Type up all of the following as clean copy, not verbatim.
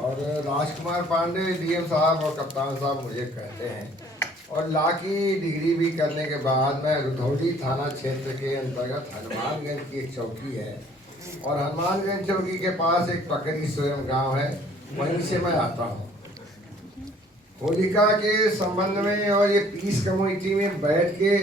और राजकुमार पांडे डीएम साहब और कप्तान साहब मुझे कहते हैं, और लॉ की डिग्री भी करने के बाद मैं रुधौली थाना क्षेत्र के अंतर्गत हनुमानगंज की एक चौकी है, और हनुमानगंज चौकी के पास एक पकड़ी स्वयं गांव है, वहीं से मैं आता हूँ। होलिका के संबंध में और ये पीस कम्युनिटी में बैठ के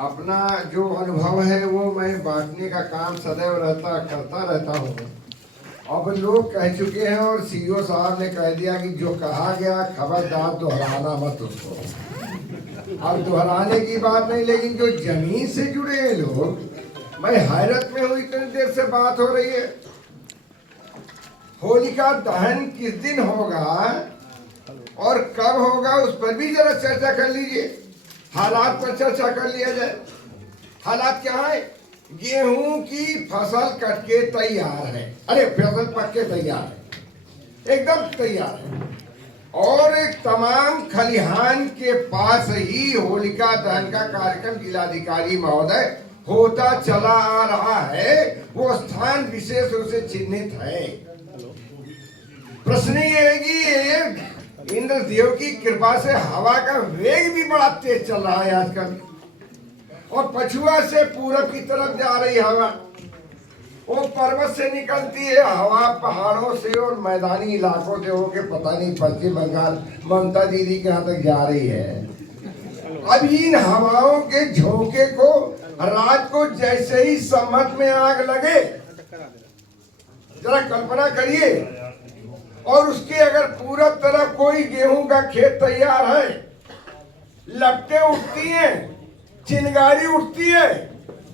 अपना जो अनुभव है वो मैं बांटने का काम सदैव करता रहता हूँ। अब लोग कह चुके हैं और सीईओ साहब ने कह दिया कि जो कहा गया खबरदार दोहराना मत उसको। अब दोहराने की बात नहीं, लेकिन जो जमीन से जुड़े हैं लोग, मैं हैरत में हूँ, इतनी देर से बात हो रही है। होलिका दहन किस दिन होगा और कब होगा उस पर भी जरा चर्चा कर लीजिए, हालात पर चर्चा कर लिया जाए। हालात क्या है? गेहूं की फसल कट के तैयार है, अरे फसल पक के तैयार है, एकदम तैयार है, और एक तमाम खलिहान के पास ही होलिका दहन का कार्यक्रम जिलाधिकारी महोदय होता चला आ रहा है। वो स्थान विशेष रूप से चिन्हित है। प्रश्न ये है कि इंद्र देव की कृपा से हवा का वेग भी बड़ा तेज चल रहा है आजकल, और पछुआ से पूरब की तरफ जा रही हवा, वो पर्वत से निकलती है हवा, पहाड़ों से और मैदानी इलाकों से होके पता नहीं पश्चिम बंगाल ममता दीदी के यहाँ तक जा रही है। अब इन हवाओं के झोंके को रात को जैसे ही सम्मत में आग लगे, जरा कल्पना करिए, और उसके अगर पूरब तरफ कोई गेहूं का खेत तैयार है, लपटें उठती हैं, चिंगारी उठती है,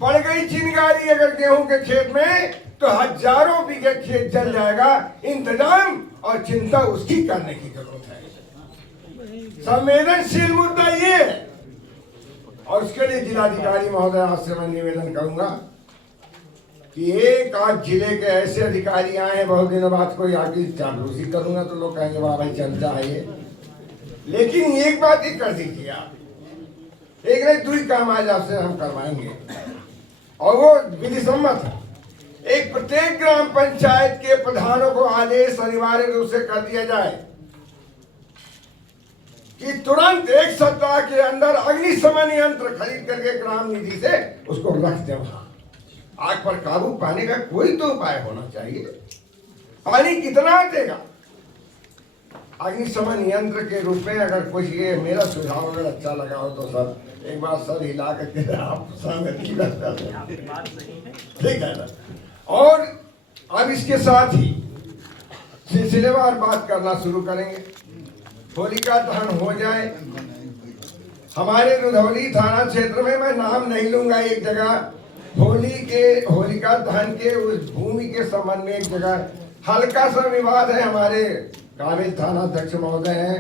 पड़ गई चिंगारी अगर गेहूं के खेत में तो हजारों बीघे खेत जल जाएगा। इंतजाम और चिंता उसकी करने की जरूरत है। संवेदनशील मुद्दा ये है, और उसके लिए जिलाधिकारी महोदय आज से मैं निवेदन करूंगा कि एक आध जिले के ऐसे अधिकारी आए हैं, बहुत दिनों बाद कोई आगे चापलूसी करूंगा तो लोग कहेंगे वाह भाई चमचा है ये, लेकिन एक बात ही कर दीजिए आप, एक नहीं दो ही काम आज आपसे हम करवाएंगे, और वो विधि सम्मत है। एक प्रत्येक ग्राम पंचायत के प्रधानों को आदेश अनिवार्य रूप से कर दिया जाए कि तुरंत एक सप्ताह के अंदर अग्निशमन यंत्र खरीद करके ग्राम निधि से उसको रख दे। वहां आग पर काबू पाने का कोई तो उपाय होना चाहिए। पानी कितना देगा? अग्निशमन यंत्र के रूप में अगर कुछ, ये मेरा सुझाव अगर अच्छा लगा हो तो सर एक बार सर हिला करके आप सहमति ठीक है ना। और अब इसके साथ ही सिलसिलेवार बात करना शुरू करेंगे। होलिका दहन हो जाए। हमारे रुधौली थाना क्षेत्र में, मैं नाम नहीं लूंगा, एक जगह होलिका दहन के उस भूमि के संबंध में एक जगह हल्का सा विवाद है। हमारे काबिल थाना अध्यक्ष महोदय हैं,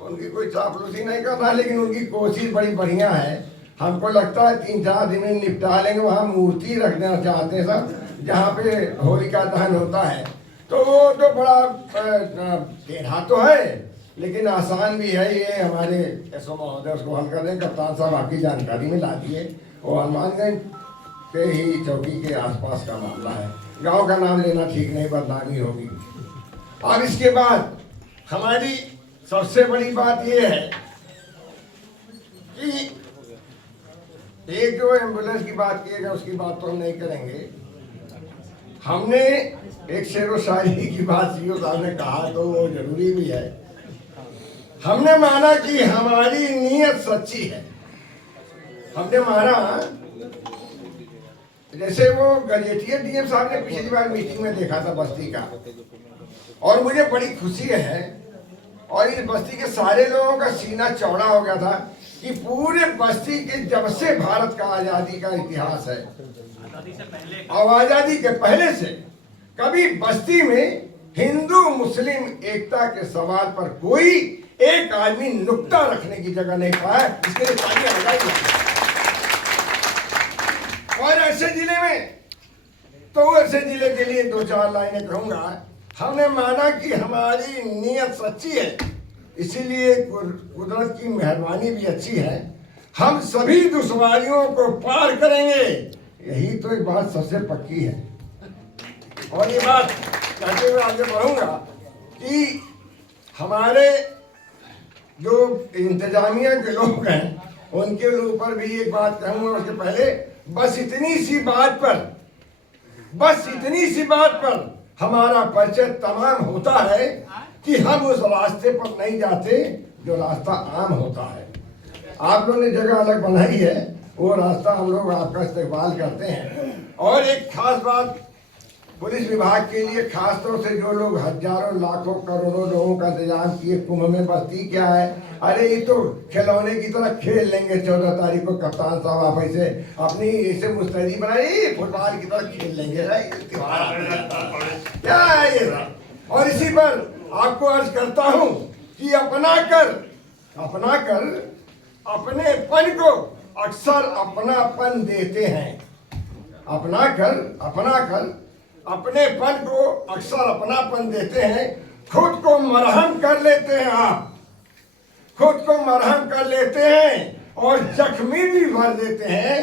उनकी कोई चापलूसी नहीं करना, लेकिन उनकी कोशिश बड़ी बढ़िया है। हमको लगता है 3-4 दिन में निपटा लेंगे। वहाँ मूर्ति रखना चाहते हैं सब, जहाँ पे होलिका दहन होता है, तो वो तो बड़ा टेढ़ा तो है लेकिन आसान भी है। ये हमारे एसओ महोदय उसको हल कर दें। कप्तान साहब आपकी जानकारी में ला दिए, वो हनुमानगंज के ही चौकी के आसपास का मामला है। गांव का नाम लेना ठीक नहीं, बदनामी होगी। और इसके बाद हमारी सबसे बड़ी बात यह है कि एक जो एम्बुलेंस की बात की है, उसकी बात तो हम नहीं करेंगे। हमने एक शेर व शायरी की बात सीओ साहब ने कहा तो वो जरूरी भी है। हमने माना कि हमारी नीयत सच्ची है। हमने माना, जैसे वो गजेटियर डीएम साहब ने पिछली बार मीटिंग में देखा था बस्ती का, और मुझे बड़ी खुशी है, और इस बस्ती के सारे लोगों का सीना चौड़ा हो गया था कि पूरे बस्ती के जब से भारत का आजादी का इतिहास है, और आजादी के पहले से कभी बस्ती में हिंदू मुस्लिम एकता के सवाल पर कोई एक आदमी नुक्ता रखने की जगह नहीं पाया। इसके लिए तालियां बजाइए। और ऐसे जिले में, तो ऐसे जिले के लिए 2-4 लाइनें कहूंगा। हमने माना कि हमारी नीयत सच्ची है, इसीलिए कुदरत की मेहरबानी भी अच्छी है। हम सभी दुश्वारियों को पार करेंगे, यही तो एक बात सबसे पक्की है। और ये बात कहते हुए आगे बढ़ूंगा कि हमारे जो इंतजामिया के लोग हैं उनके ऊपर भी एक बात कहूँगा। उसके पहले बस इतनी सी बात पर हमारा परिचय तमाम होता है कि हम उस रास्ते पर नहीं जाते जो रास्ता आम होता है। आप लोगों ने जगह अलग बनाई है, वो रास्ता हम लोग आपका इस्तेमाल करते हैं। और एक खास बात पुलिस विभाग के लिए, खास तौर से जो लोग हजारों लाखों करोड़ों लोगों का इंतजाम किए कुंभ में, बस्ती क्या है, अरे ये तो खिलौने की तरह खेल लेंगे। 14 तारीख को कप्तान साहब आप ऐसे अपनी ऐसे मुस्तैदी बनाई, फुटबॉल की तरह खेल लेंगे, क्या है ये सब। और इसी पर आपको अर्ज करता हूँ कि अपना कर अपनेपन को अक्सर अपनापन देते हैं। अपना कर अपनेपन को अक्सर अपनापन देते हैं। खुद को मरहम कर लेते हैं, आप खुद को मरहम कर लेते हैं और जख्मी भी भर देते हैं।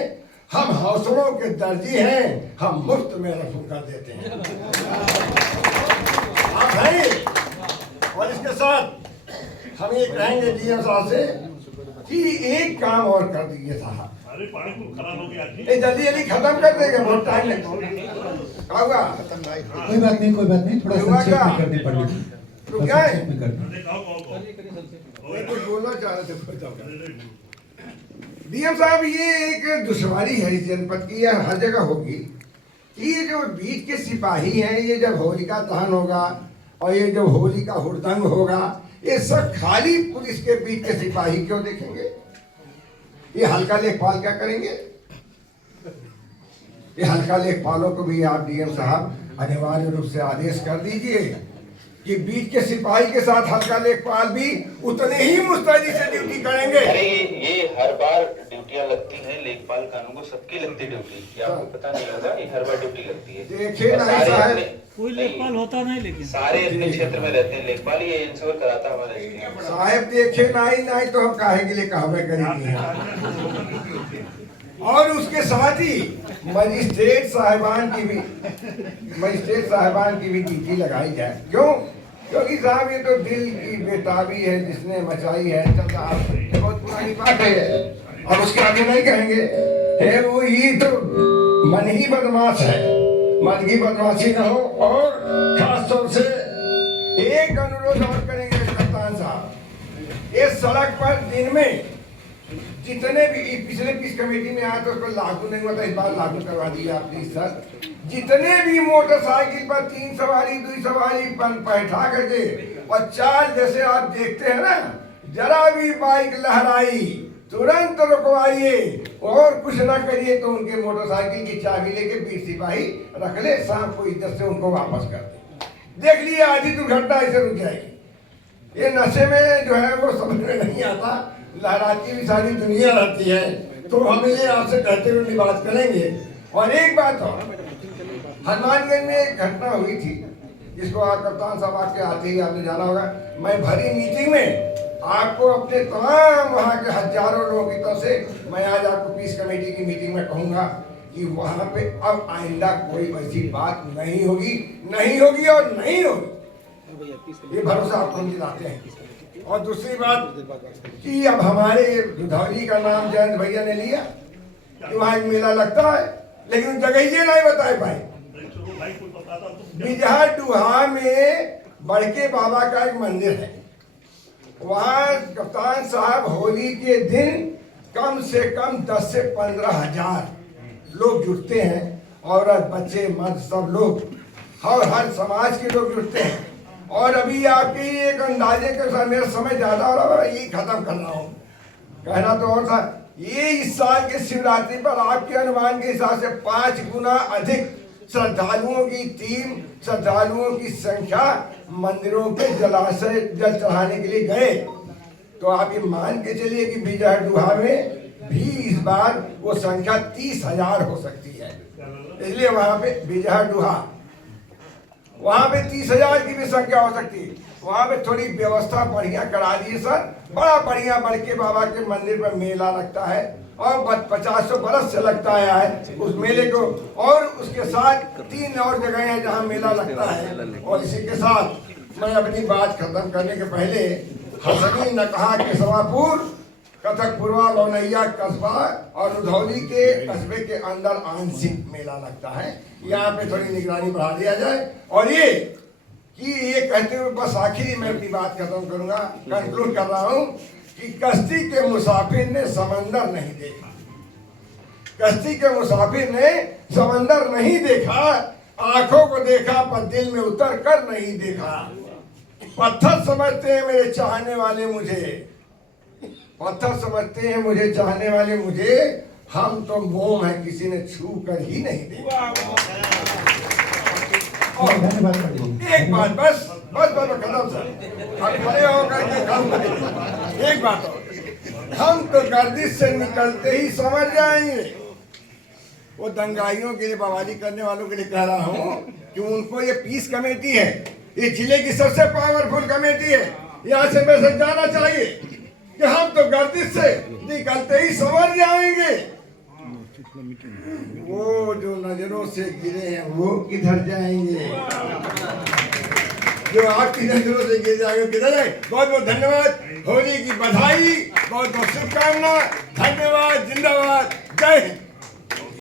हम हौसलों के दर्जी हैं, हम मुफ्त में रफू कर देते हैं। आप हैं। और इसके साथ हम ये कहेंगे डीएम साहब से कि एक काम और कर दीजिए साहब। ये जल्दी खत्म कर देंगे, बहुत टाइम नहीं होगा। कोई बात नहीं, थोड़ा संक्षेप में कर दे पंडित। तो क्या है, कुछ बोलना चाह रहे थे डीएम साहब। ये एक दुश्वारी है इस जनपद की, यह हर जगह होगी कि ये जो बीच के सिपाही हैं, ये जब होलिका दहन होगा और ये जो होली का हुड़दंग होगा, ये सब खाली पुलिस के बीच के सिपाही क्यों देखेंगे? ये हल्का लेखपाल क्या करेंगे? ये हल्का लेखपालों को भी आप डीएम साहब अनिवार्य रूप से आदेश कर दीजिए कि बीच के सिपाही के साथ हल्का लेखपाल भी उतने ही मुस्तैदी से ड्यूटी करेंगे। अरे ये हर बार ड्यूटियां लगती हैं, लेखपाल कानून को सबकी लगती ड्यूटी, क्या आपको पता नहीं होगा? ये हर बार ड्यूटी लगती है। देखिए साहब, कोई लेखपाल होता नहीं, लेकिन सारे अपने क्षेत्र में रहते हैं लेखपाल, ये इंश्योर कराता हमारा साहब। देखे नहीं तो हम काहे के लिए कहवे करेंगे। और उसके साथ ही मजिस्ट्रेट साहिबान की भी ड्यूटी लगाई जाए। क्यों? क्योंकि साहब ये तो दिल की बेताबी है जिसने मचाई है। चलता बहुत पुरानी बात है, और उसके आगे नहीं कहेंगे है वो ही तो मन ही बदमाश है, मन की बदमाशी न हो। और खास तौर से एक अनुरोध और करेंगे कप्तान साहब, इस सड़क पर दिन में जितने भी पिछले किस कमेटी में आया तो उसको लागू नहीं हुआ था, इस बार लागू करवा दिया आपने सर। जितने भी मोटरसाइकिल पर 3 सवारी 2 सवारी बैठा करके और 4 जैसे आप देखते हैं ना, जरा भी बाइक लहराई तुरंत रुकवाइए और कुछ ना करिए तो उनके मोटरसाइकिल की चाबी लेके बीच सिपाही रख ले, शाम को इज्जत से उनको वापस कर दे। देख लिए आधी दुर्घटना ऐसे रुक जाएगी। ये नशे में जो है वो समझ में नहीं आता, लहराती भी सारी दुनिया रहती है। तो हम ये आपसे कहते हुए बात करेंगे। और एक बात और, हनुमानगंज में एक घटना हुई थी जिसको आप कप्तान साहब आपके आते ही आपने जाना होगा। मैं भरी मीटिंग में आपको अपने तमाम वहाँ के हजारों लोगों की तरफ से मैं आज आपको पीस कमेटी की मीटिंग में कहूँगा कि वहाँ पे अब आइंदा कोई ऐसी बात नहीं होगी और नहीं होगी। ये भरोसा आपको दिलाते हैं। और दूसरी बात कि अब हमारे दुधौली का नाम जयंत भैया ने लिया कि वहाँ एक मेला लगता है, लेकिन जगह ये नहीं बता पाए। बिजहा डुहा में बड़के बाबा का एक मंदिर है, वहाँ कप्तान साहब होली के दिन कम से कम 10 से 15 हजार लोग जुटते हैं। औरत बच्चे मर्द सब लोग और हर समाज के लोग जुटते हैं। और अभी आपके एक अंदाजे के साथ मेरा समय ज्यादा हो रहा है, यही खत्म कर रहा हूँ। कहना तो और था, ये इस साल के शिवरात्रि पर आपके अनुमान के हिसाब से 5 गुना अधिक श्रद्धालुओं की टीम, श्रद्धालुओं की संख्या मंदिरों पे जलाशय जल चढ़ाने के लिए गए। तो आप ये मान के चलिए कि बिजहा डुहा में भी इस बार वो संख्या 30,000 हो सकती है। इसलिए वहां पे बिजहा डुहा, वहां पे 30,000 की भी संख्या हो सकती है। वहां पे थोड़ी व्यवस्था बढ़िया करा दी सर। बड़ा बढ़िया बड़के बाबा के मंदिर पर मेला लगता है और 50 बरस से लगता है उस मेले को। और उसके साथ 3 और जगह हैं जहां मेला लगता है। और इसी के साथ मैं अपनी बात खत्म करने के पहले हसनी नकहा के सवापुर कथकपुरवा लौनैया कस्बा और रुधौली के कस्बे के अंदर आंशिक मेला लगता है, यहाँ पे थोड़ी निगरानी बढ़ा दिया जाए। और ये कि ये कहते हुए बस आखिरी में अपनी बात खत्म करूंगा, कंक्लूड कर रहा हूँ कि कश्ती के मुसाफिर ने समंदर नहीं देखा, कश्ती के मुसाफिर ने समंदर नहीं देखा, आंखों को देखा पर दिल में उतर कर नहीं देखा। पत्थर समझते हैं मेरे चाहने वाले मुझे, पत्थर समझते हैं मुझे चाहने वाले मुझे, हम तो मोम है किसी ने छू कर ही नहीं देखा। और धन्यवाद पंडित जी। एक बात बस खत्म सर, अब खड़े होकर के काम एक बात और, हम तो गर्दिश से निकलते ही समझ जाएंगे। वो दंगाइयों के लिए, बवाली करने वालों के लिए कह रहा हूँ कि उनको ये पीस कमेटी है, ये जिले की सबसे पावरफुल कमेटी है, यहाँ से मैसेज जाना चाहिए कि हम तो गर्दिश से निकलते ही समझ जाएंगे। वो जो नजरों से गिरे हैं वो किधर जाएंगे, जो आपकी नजरों से गिर जाएंगे किधर जाए। बहुत बहुत धन्यवाद, होली की बधाई, बहुत बहुत शुभकामना, धन्यवाद, जिंदाबाद, जय हिंद।